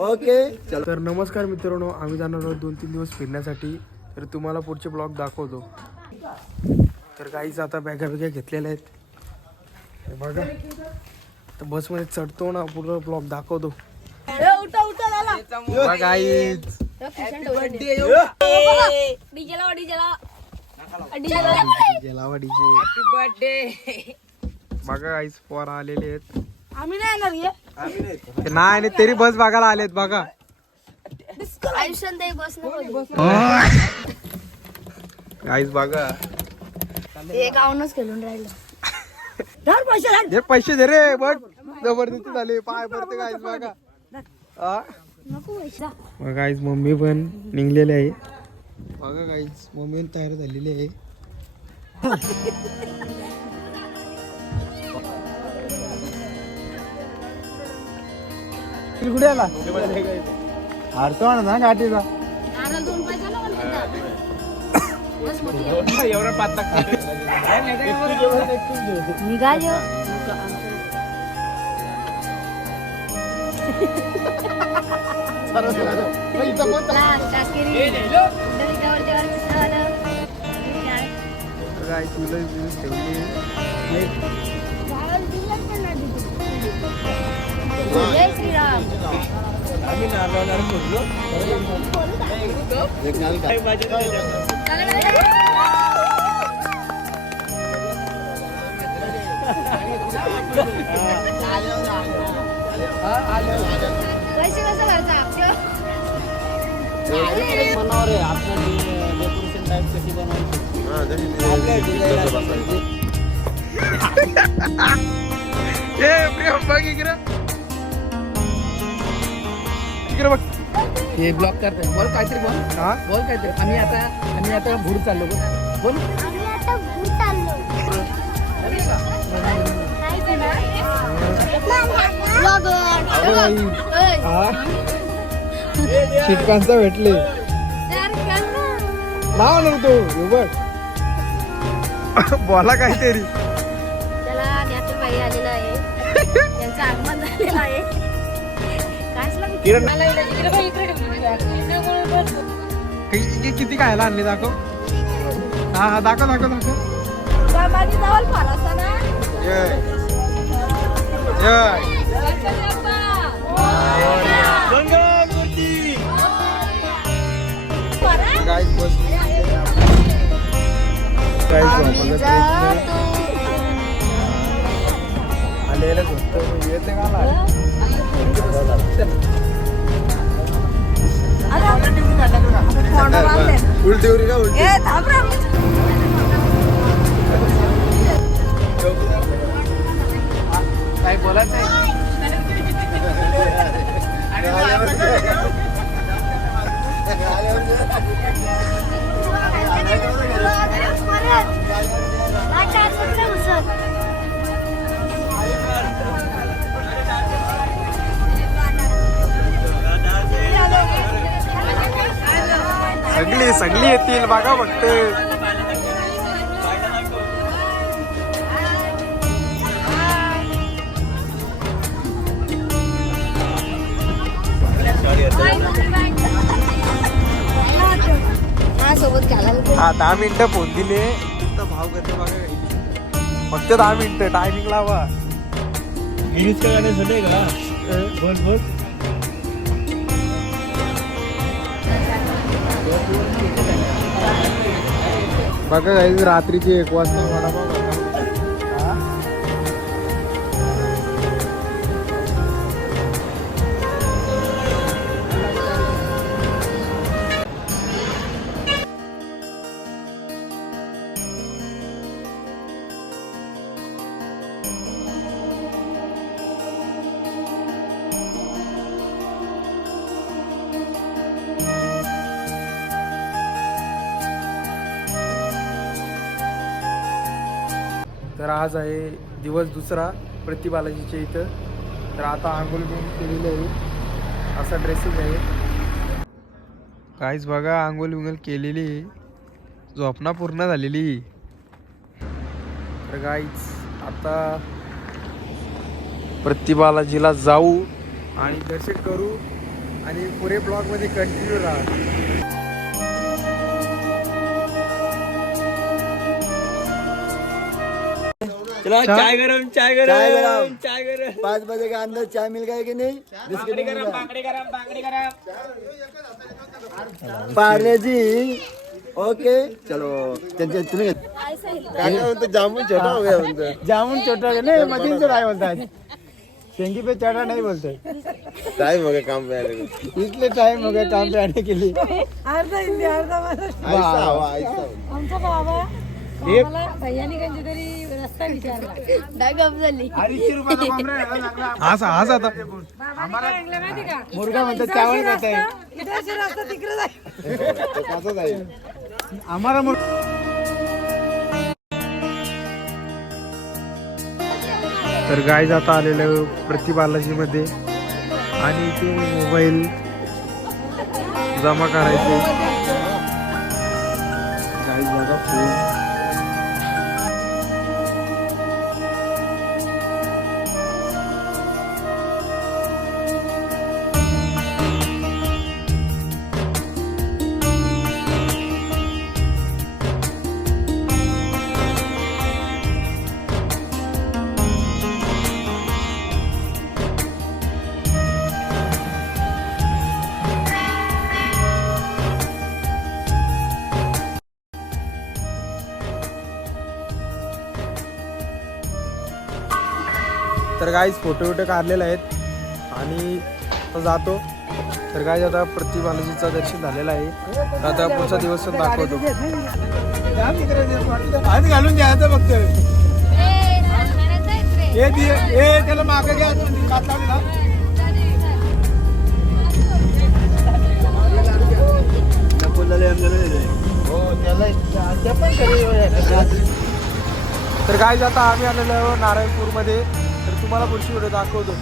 Okay तर नमस्कार मित्रांनो, आम्ही जाणार आहोत 2-3 दिवस फिरण्यासाठी. तर तुम्हाला पुढचे ब्लॉग दाखवतो. तर काहीच आता बॅगा घेतलेल्या आहेत हे बघा. तर बसमध्ये चढतो ना, पूर्ण ब्लॉग दाखवतो. बघा काहीच पोर आलेले आहेत. आम्ही नाही येणार नाही तरी बस बघायला आलेत बघा. काहीच बघा गावनच खेळून राहिलं. पैसे दे रे. बट जबरदस्ती झाली, पाय पडते काहीच बघा. बघा काहीच मम्मी पण निघलेली आहे. बघा काहीच मम्मी तयार झालेली आहे. कुठे आला हारतो ना गाठीचा एवढा पाच जय श्रीराम. कैसे कसं करता बनावर आहे आपलं डेकोरेशन टाइप कशी हे ब्लॉक करते. बोल काहीतरी बोल. बोल काहीतरी. आम्ही आता भूर चाललो. बोल शिटकांचा भेटले नाव ना तू बघ. बोला काहीतरी. त्याला ज्ञातून बाई आलेला आहे. त्यांचं आगमन झालेलं आहे. किती खायला आणले दाखव. हा दाखव दाखव दाखव. माझी जवळ फार असताना आलेलं झोपतो येते का उलटी उरी का उलटी काय बोलत नाही. सगळी येतील बघा फक्त. सोबत घालायला 10 मिनिटं फोन दिले भाव करते बघा. फक्त 10 मिनिटं टायमिंग लावा. बोल बोल. बघा काही रात्रीची 1 वाजता वडापाव तर आज आहे दिवस दुसरा प्रतिबालाजीच्या इथं. तर आता आंघोळ बिंघोळ केलेली आहे. असा ड्रेसिंग आहे. काहीच बघा आंघोळ बिंघोळ केलेली आहे. झोपणा पूर्ण झालेली. तर काहीच आता प्रति बालाजीला जाऊ आणि दर्शन करू आणि पुरे ब्लॉगमध्ये कंटिन्यू राहा. चलो चाय गरम चाय गरम चाय गरम. चाय गरम 5 बजे के अंदर चाय मिल गया कि नहीं? बिस्किट मिल गया? बांगड़ी गरम बांगड़ी गरम. पार्ले जी ओके चलो त्यांचे तुम्ही काय म्हणतो जामुन छोटा हो गया म्हणतो. जामुन छोटा नहीं मदीन से राय बोलता है, शेंगी पे चढ़ा नहीं बोलते. टाइम हो गया काम पे आने को. इसलिए टाइम हो गया काम पे आने के लिए. ऐसा हवा ऐसा. आमचा बाबा हे भैयानी कधीतरी रस्ता विचारला डागप झाली. आज आता मुर्गा म्हणतात त्यावर जात आहे तो कसा जाईल? आम्हाला तर गाय जाता आलेलं प्रति बालाजी मध्ये आणि ते मोबाईल जमा करायचे. गाय जागा फुल. तर गाईज फोटो वोटो काढलेले आहेत आणि आता जातो. तर गाईज आता प्रति बालाजीचा दर्शन झालेला आहे. तर आता पुढचा दिवस पण दाखवतो. आज घालून द्यायचं फक्त त्याला मागे घ्या. तर गाईज आता आम्ही आलेलो आहोत नारायणपूरमध्ये. तर तुम्हाला पुढची व्हिडिओ दाखवतो.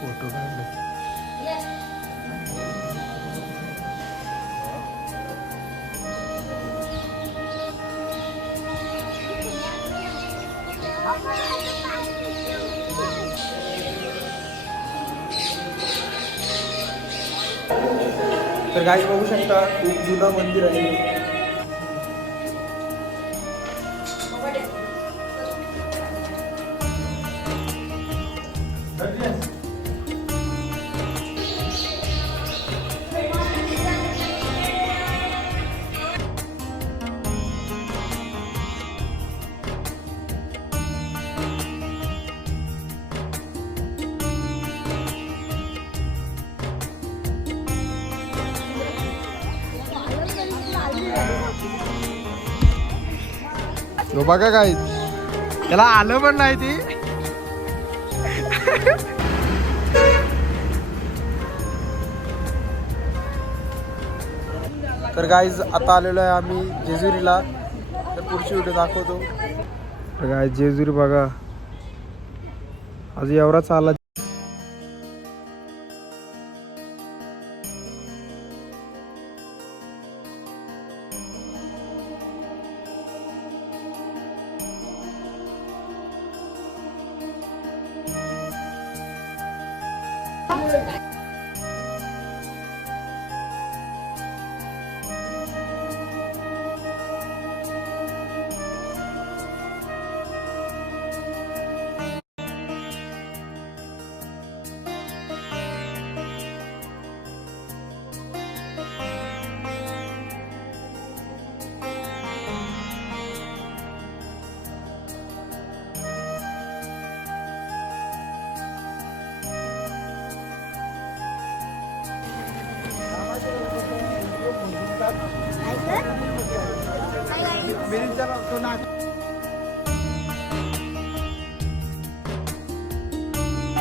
फोटो काढले. तर गाईज बघू शकता खूप जुनं मंदिर आहे. तो बघा काय त्याला आलं पण नाही ती. तर गाईज आता आलेलो आहे आम्ही जेजुरीला. तर पुढची व्हिडिओ दाखवतो. तर गाईज जेजुरी बघा आज एवढाच आला.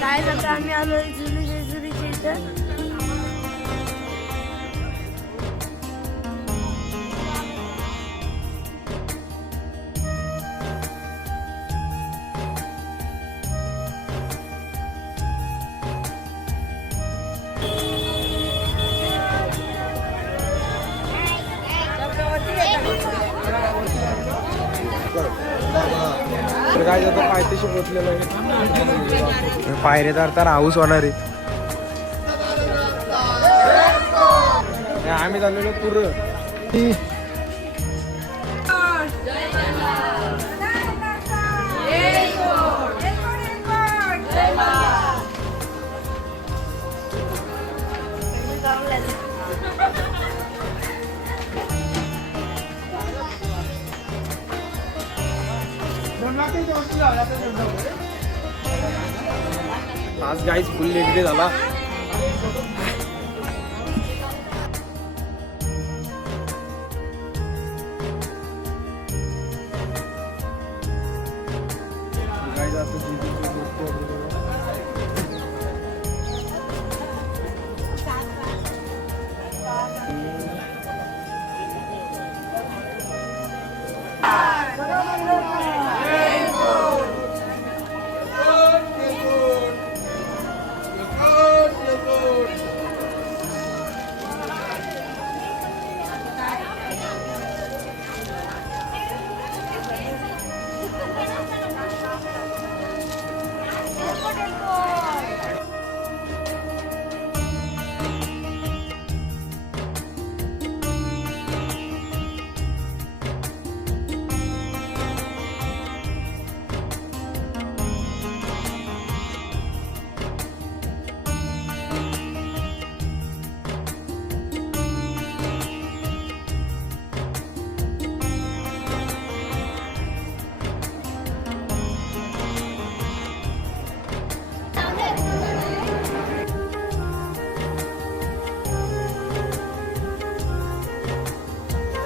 काय आता आम्ही आलो जेजुरीच्या इथं. तर काय आता पायथ्याशी पोचलेलं आहे. पायऱ्या तर हाऊस होणार आहे. आम्ही झालेलो पूर्ण आज गाईज फुल लेट झाला.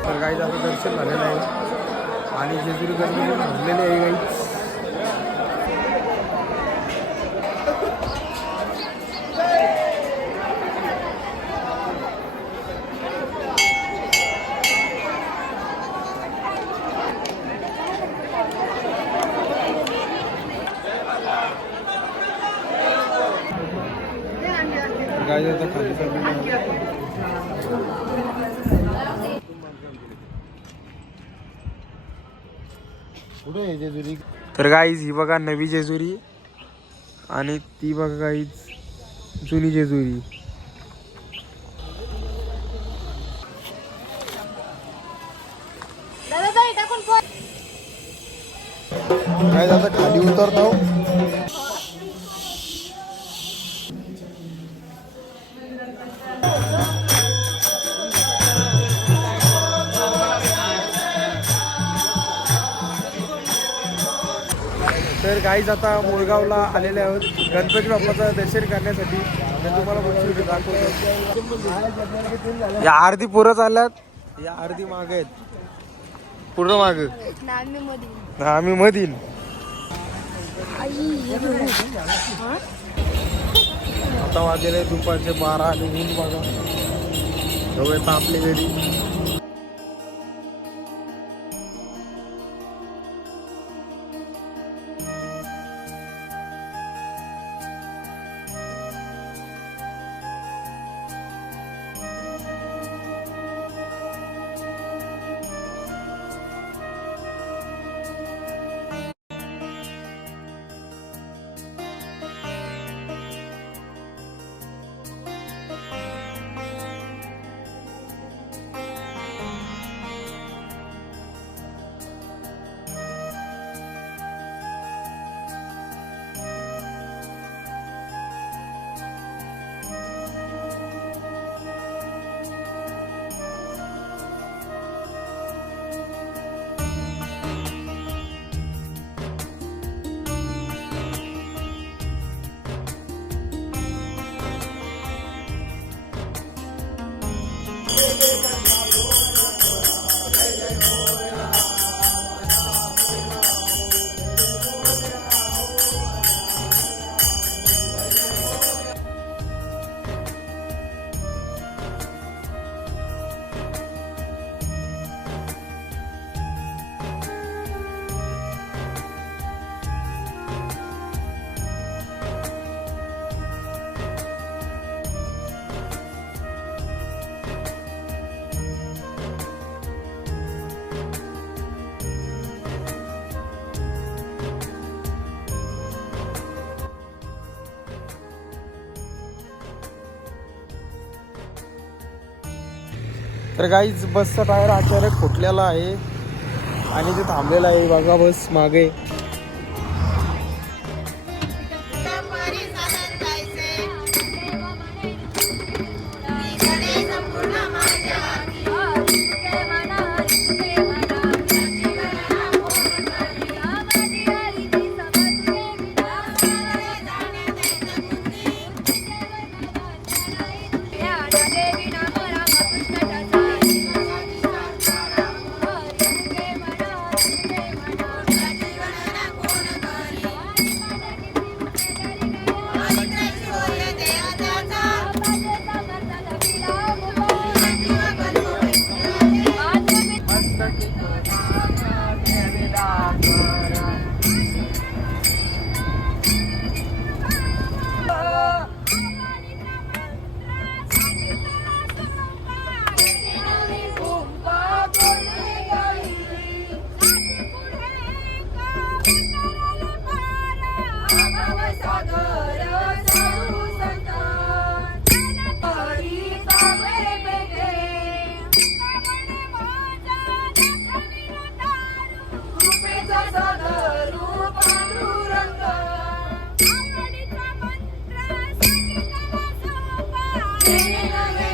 तर गाईज आता दर्शन झालेलं आहे आणि जेजुरी गर्दी भरलेली आहे गाईज. गाईज आता खाली चाललेलं आहे. तर गाईज ही बघा नवी जेजुरी आणि ती बघा गाईज जुनी जेजुरी. गाईज आता खाली उतरतो. तर गाईज आता मुळगावला आलेले आहोत गणपती बाप्पाचं दर्शन करण्यासाठी. तर तुम्हाला पुढची दाखवतो. या अर्धी पोरं चालल्यात, या अर्धी माग आहेत, पूर्ण माग आम्ही मधील. आता वाजले दुपारचे 12 आणि ऊन बघा एवढे तापले घरी. तर गाईज बसचा टायर अचानक फुटलेला आहे आणि ते थांबलेला आहे बघा बस मागे. Thank you.